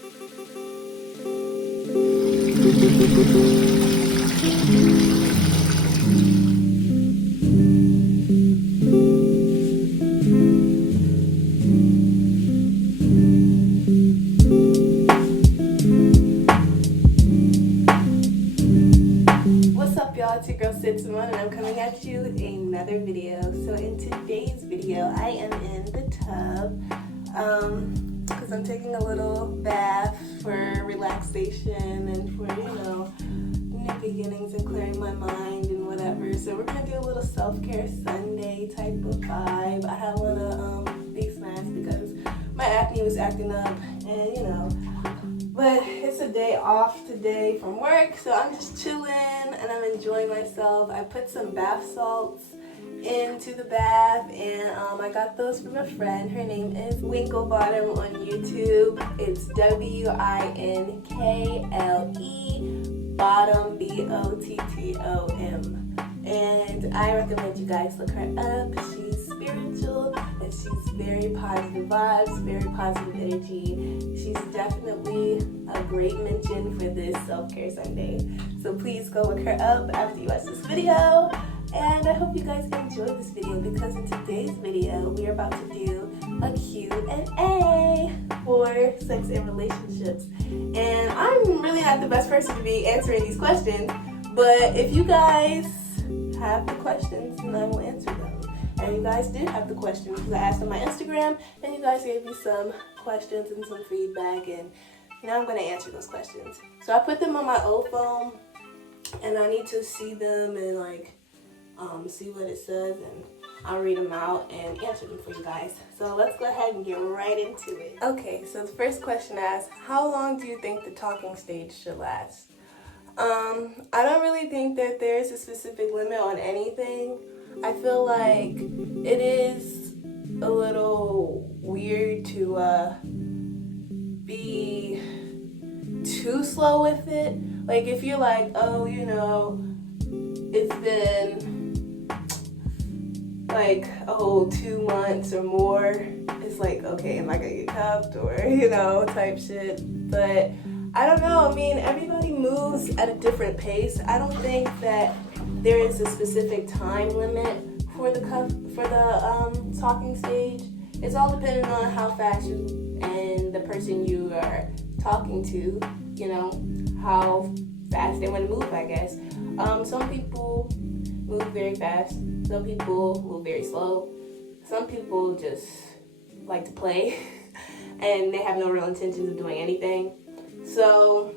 Y'all, it's your girl Simone, and I'm coming at you with another video. So in today's video, I am in the tub because I'm taking a little bath for relaxation and for, new beginnings and clearing my mind and whatever. So we're gonna do a little self-care Sunday type of vibe. I have on a face mask because my acne was acting up, and but it's a day off today from work, so I'm just chilling and I'm enjoying myself. I put some bath salts into the bath, and I got those from a friend. Her name is Winklebottom on YouTube. It's WINKLE bottom BOTTOM, and I recommend you guys look her up. She's spiritual and she's very positive vibes, very positive energy. She's definitely a great mention for this self-care Sunday. So please go look her up after you watch this video. And I hope you guys enjoyed this video, because in today's video, we are about to do a Q&A for sex and relationships. And I'm really not the best person to be answering these questions, but if you guys have the questions, then I will answer them. And you guys did have the questions because I asked on my Instagram, and you guys gave me some questions and some feedback, and now I'm going to answer those questions. So I put them on my old phone, and I need to see them and see what it says, and I'll read them out and answer them for you guys. So let's go ahead and get right into it. Okay, so the first question asks, how long do you think the talking stage should last? I don't really think that there's a specific limit on anything. I feel like it is a little weird to be too slow with it. Like if you're like, oh, it's been like a whole 2 months or more, it's like, okay, am I gonna get cuffed or type shit. But I don't know, I mean, everybody moves at a different pace. I don't think that there is a specific time limit for the talking stage. It's all dependent on how fast you and the person you are talking to, how fast they want to move, I guess. Some people move very fast. Some people move very slow. Some people just like to play and they have no real intentions of doing anything. So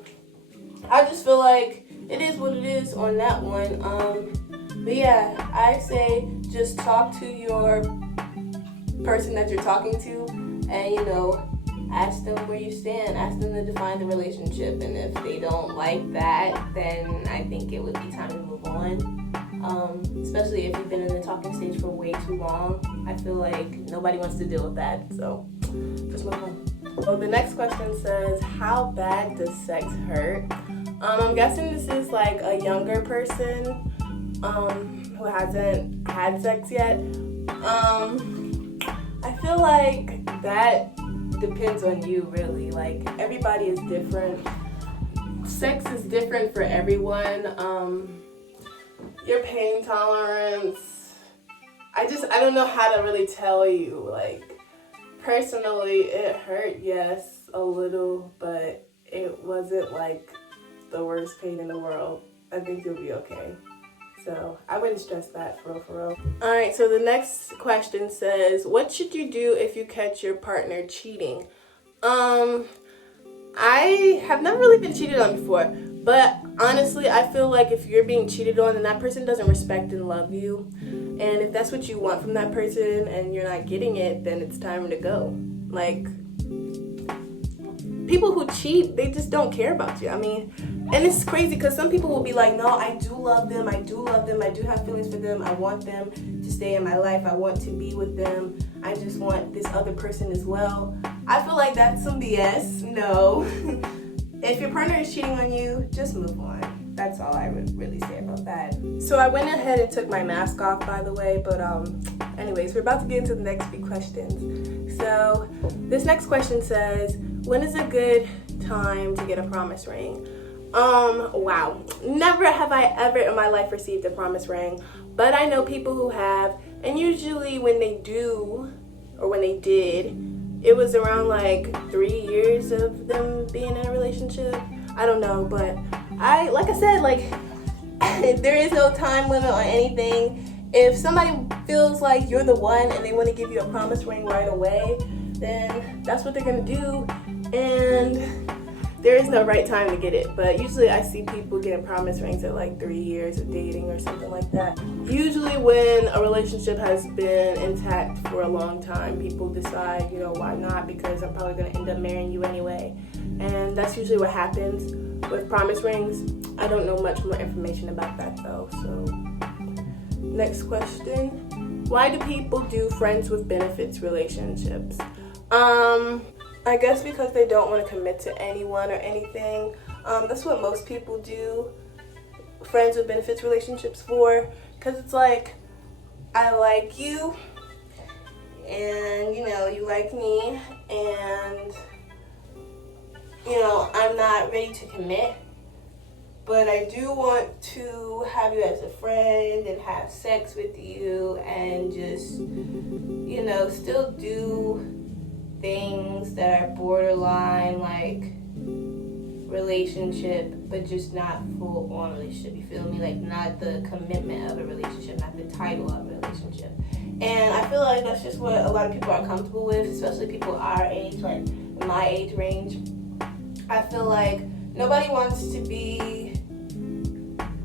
I just feel like it is what it is on that one. But yeah, I say just talk to your person that you're talking to, and ask them where you stand, ask them to define the relationship, and if they don't like that, then I think it would be time to move on. Especially if you've been in the talking stage for way too long. I feel like nobody wants to deal with that, so just move on. So the next question says, how bad does sex hurt? I'm guessing this is like a younger person who hasn't had sex yet. I feel like that depends on you, really. Like, everybody is different. Sex is different for everyone. Your pain tolerance, I don't know how to really tell you. Like, personally, it hurt, yes, a little, but it wasn't like the worst pain in the world. I think you'll be okay. So I wouldn't stress that, for real. Alright, so the next question says, what should you do if you catch your partner cheating? I have never really been cheated on before, but honestly, I feel like if you're being cheated on and that person doesn't respect and love you, and if that's what you want from that person and you're not getting it, then it's time to go. Like, people who cheat, they just don't care about you. I mean, and it's crazy because some people will be like, no, I do love them, I do have feelings for them, I want them to stay in my life, I want to be with them, I just want this other person as well. I feel like that's some BS. No. If your partner is cheating on you, just move on. That's all I would really say about that. So I went ahead and took my mask off, by the way, but anyways, we're about to get into the next few questions. So this next question says, when is a good time to get a promise ring? Wow. Never have I ever in my life received a promise ring, but I know people who have, and usually when they do, or when they did, it was around like 3 years of them being in a relationship. I don't know, but like I said, like, there is no time limit on anything. If somebody feels like you're the one and they want to give you a promise ring right away, then that's what they're gonna do, and there is no right time to get it. But usually I see people getting promise rings at like 3 years of dating or something like that. Usually when a relationship has been intact for a long time, people decide, you know, why not? Because I'm probably gonna end up marrying you anyway. And that's usually what happens with promise rings. I don't know much more information about that though. So next question. Why do people do friends with benefits relationships? I guess because they don't want to commit to anyone or anything. That's what most people do friends with benefits relationships for, because it's like, I like you, and you know, you like me, and you know, I'm not ready to commit, but I do want to have you as a friend and have sex with you and just, you know, still do things that are borderline like relationship, but just not full on relationship, you feel me? Like, not the commitment of a relationship, not the title of a relationship. And I feel like that's just what a lot of people are comfortable with, especially people our age, like my age range. I feel like nobody wants to be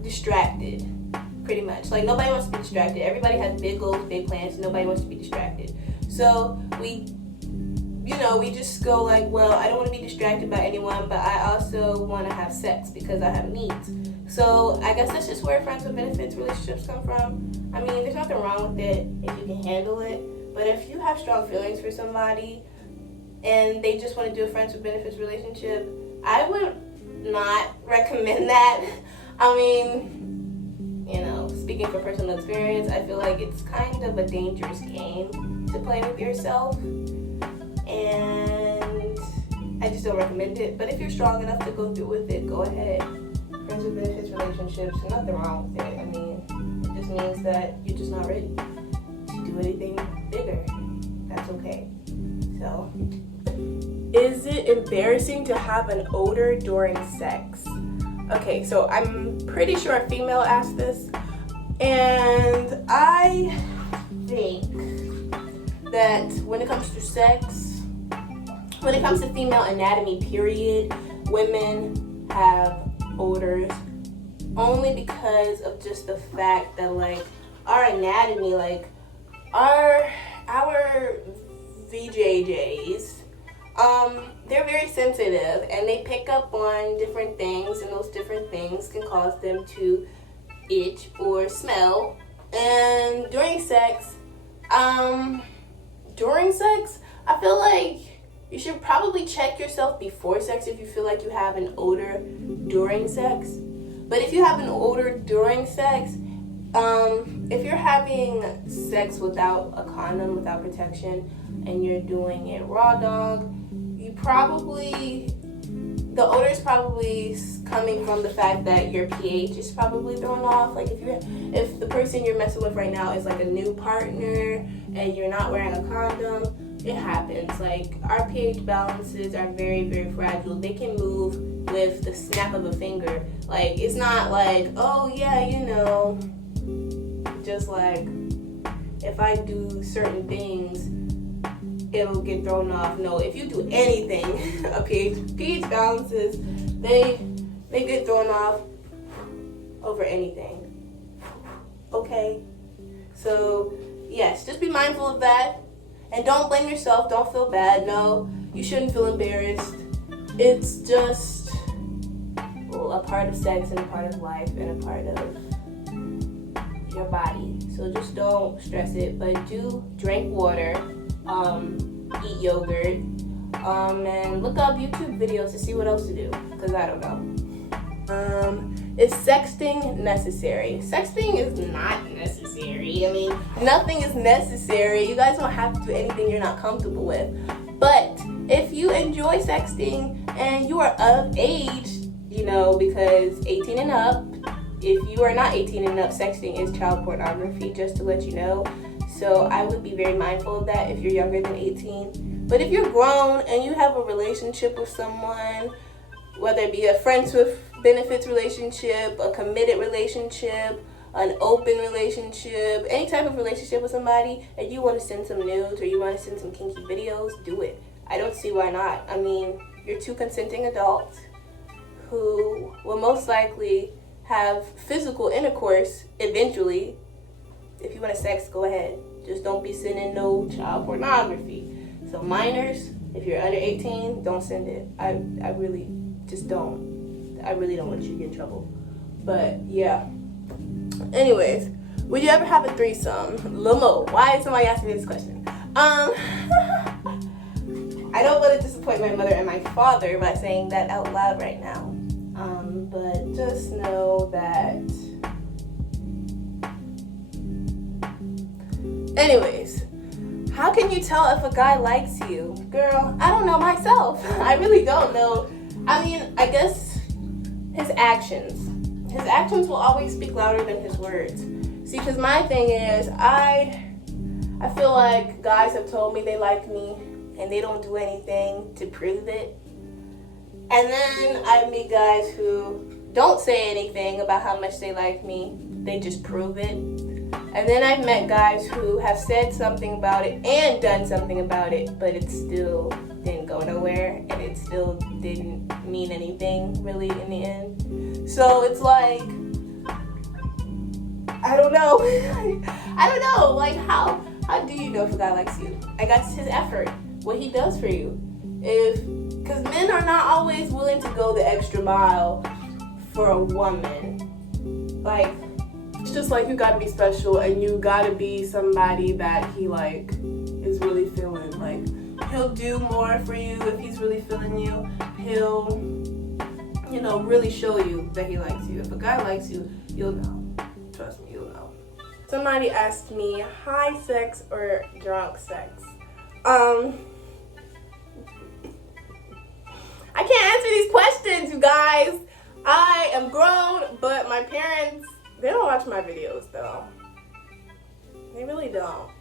distracted, pretty much. Like, nobody wants to be distracted. Everybody has big goals, big plans. Nobody wants to be distracted. So we just go like, well, I don't want to be distracted by anyone, but I also want to have sex because I have needs. So I guess that's just where friends with benefits relationships come from. I mean, there's nothing wrong with it if you can handle it, but if you have strong feelings for somebody and they just want to do a friends with benefits relationship, I would not recommend that. I mean, you know, speaking from personal experience, I feel like it's kind of a dangerous game to play with yourself, and I just don't recommend it. But if you're strong enough to go through with it, go ahead. Friends with benefits relationships, nothing wrong with it. I mean, it just means that you're just not ready to do anything bigger. That's okay. So, is it embarrassing to have an odor during sex? Okay, so I'm pretty sure a female asked this, and I think that when it comes to sex, when it comes to female anatomy, period, women have odors only because of just the fact that, like, our anatomy, like, our VJJs, they're very sensitive and they pick up on different things, and those different things can cause them to itch or smell. And during sex, I feel like you should probably check yourself before sex if you feel like you have an odor during sex. But if you have an odor during sex, if you're having sex without a condom, without protection, and you're doing it raw dog, the odor is probably coming from the fact that your pH is probably thrown off. Like, if the person you're messing with right now is like a new partner and you're not wearing a condom, it happens. Like, our pH balances are very, very fragile. They can move with the snap of a finger. Like, it's not like, oh yeah, you know, just like if I do certain things, it'll get thrown off. No, if you do anything, pH balances, they get thrown off over anything. Okay? So, yes, just be mindful of that. And don't blame yourself. Don't feel bad. No, you shouldn't feel embarrassed. It's just, well, a part of sex and a part of life and a part of your body. So just don't stress it. But do drink water. Eat yogurt, and look up YouTube videos to see what else to do, because I don't know. Is sexting necessary? Sexting is not necessary. I mean, nothing is necessary. You guys don't have to do anything you're not comfortable with. But if you enjoy sexting and you are of age, you know, because 18 and up, if you are not 18 and up, sexting is child pornography, just to let you know. So I would be very mindful of that if you're younger than 18. But if you're grown and you have a relationship with someone, whether it be a friends with benefits relationship, a committed relationship, an open relationship, any type of relationship with somebody, and you want to send some nudes or you want to send some kinky videos, do it. I don't see why not. I mean, you're two consenting adults who will most likely have physical intercourse eventually. If you want to sex, go ahead. Just don't be sending no child pornography. So minors, if you're under 18, don't send it. I really just don't. I really don't want you to get in trouble. But yeah. Anyways, would you ever have a threesome? Lamo, why is somebody asking me this question? I don't want to disappoint my mother and my father by saying that out loud right now. But just know that. Anyways, how can you tell if a guy likes you? Girl, I don't know myself. I really don't know. I mean, I guess his actions. His actions will always speak louder than his words. See, because my thing is, I feel like guys have told me they like me and they don't do anything to prove it. And then I meet guys who don't say anything about how much they like me. They just prove it. And then I've met guys who have said something about it and done something about it, but it still didn't go nowhere and it still didn't mean anything really in the end. So it's like, I don't know. I don't know. Like, how do you know if a guy likes you? I guess his effort, what he does for you. Because men are not always willing to go the extra mile for a woman. Like, it's just like you gotta be special and you gotta be somebody that he like is really feeling. Like, he'll do more for you if he's really feeling you. He'll, you know, really show you that he likes you. If a guy likes you, you'll know. Trust me, you'll know. Somebody asked me, high sex or drunk sex? I can't answer these questions, you guys. I am grown, but my parents, they don't watch my videos though. They really don't.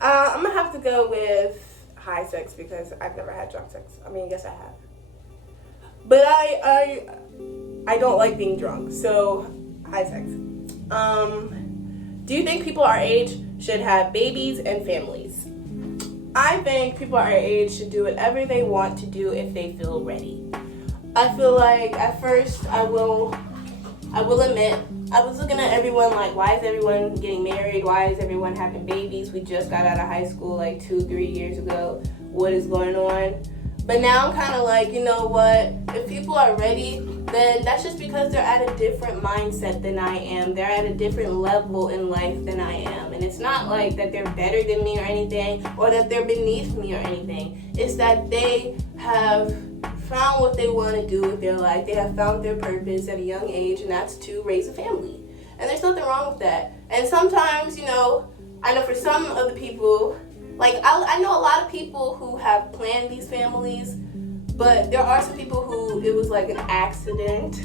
I'm gonna have to go with high sex because I've never had drunk sex. I mean, yes I have. But I don't like being drunk, so high sex. Do you think people our age should have babies and families? I think people our age should do whatever they want to do if they feel ready. I feel like at first I will admit, I was looking at everyone like, why is everyone getting married? Why is everyone having babies? We just got out of high school like 2-3 years ago. What is going on? But now I'm kind of like, you know what? If people are ready, then that's just because they're at a different mindset than I am. They're at a different level in life than I am. And it's not like that they're better than me or anything, or that they're beneath me or anything. It's that they have found what they want to do with their life. They have found their purpose at a young age, and that's to raise a family. And there's nothing wrong with that. And sometimes, you know, I know for some of the people, like I know a lot of people who have planned these families, but there are some people who it was like an accident.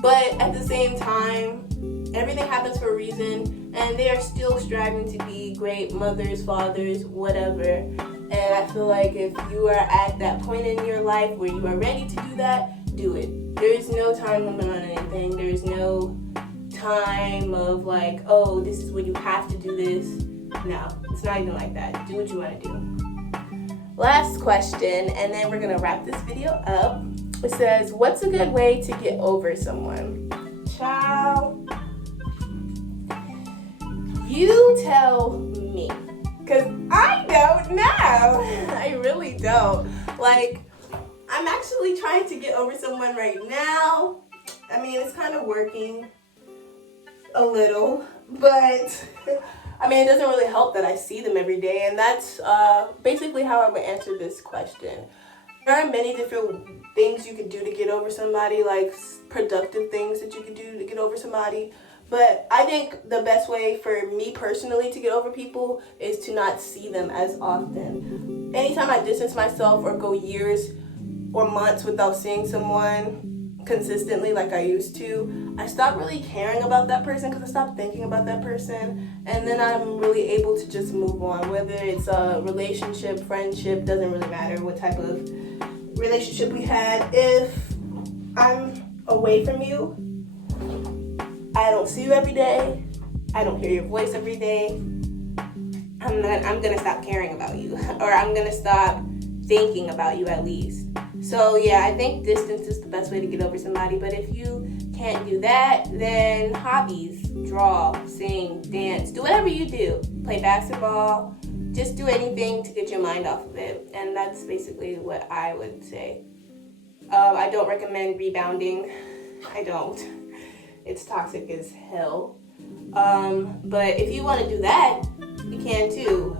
But at the same time, everything happens for a reason, and they are still striving to be great mothers, fathers, whatever. And I feel like if you are at that point in your life where you are ready to do that, do it. There is no time limit on anything. There is no time of like, oh, this is when you have to do this. No, it's not even like that. Do what you want to do. Last question, and then we're going to wrap this video up. It says, what's a good way to get over someone? Child, you tell me. Because I don't know. I really don't. Like, I'm actually trying to get over someone right now. I mean, it's kind of working a little. But, I mean, it doesn't really help that I see them every day. And that's basically how I would answer this question. There are many different things you could do to get over somebody, like productive things that you could do to get over somebody. But I think the best way for me personally to get over people is to not see them as often. anytime I distance myself or go years or months without seeing someone consistently like I used to, I stopped really caring about that person because I stopped thinking about that person, and then I'm really able to just move on. Whether it's a relationship, friendship, doesn't really matter what type of relationship we had. If I'm away from you, I don't see you every day, I don't hear your voice every day, I'm gonna stop caring about you, or I'm gonna stop thinking about you at least. So yeah, I think distance is the best way to get over somebody. But if you can't do that, then hobbies, draw, sing, dance, do whatever you do. Play basketball, just do anything to get your mind off of it. And that's basically what I would say. I don't recommend rebounding. I don't. It's toxic as hell. But if you want to do that, you can too.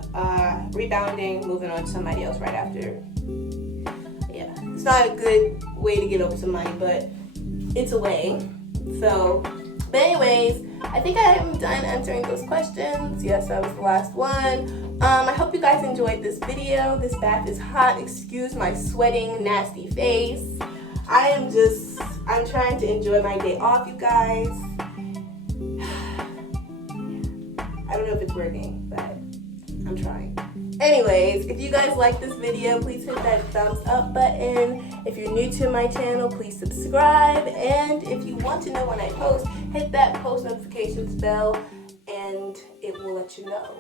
Rebounding, moving on to somebody else right after. Yeah, it's not a good way to get over somebody, but it's a way. So, but anyways, I think I am done answering those questions. Yes, that was the last one. I hope you guys enjoyed this video. This bath is hot. Excuse my sweating, nasty face. I'm trying to enjoy my day off, you guys. I don't know if it's working, but I'm trying. Anyways, if you guys like this video, please hit that thumbs up button. If you're new to my channel, please subscribe. And if you want to know when I post, hit that post notifications bell and it will let you know.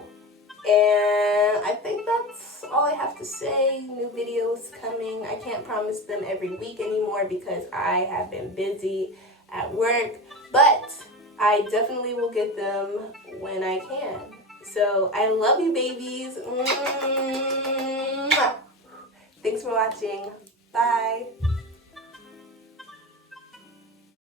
And I think that's all I have to say. New videos coming. I can't promise them every week anymore because I have been busy at work, but I definitely will get them when I can. So I love you, babies. Thanks for watching. Bye.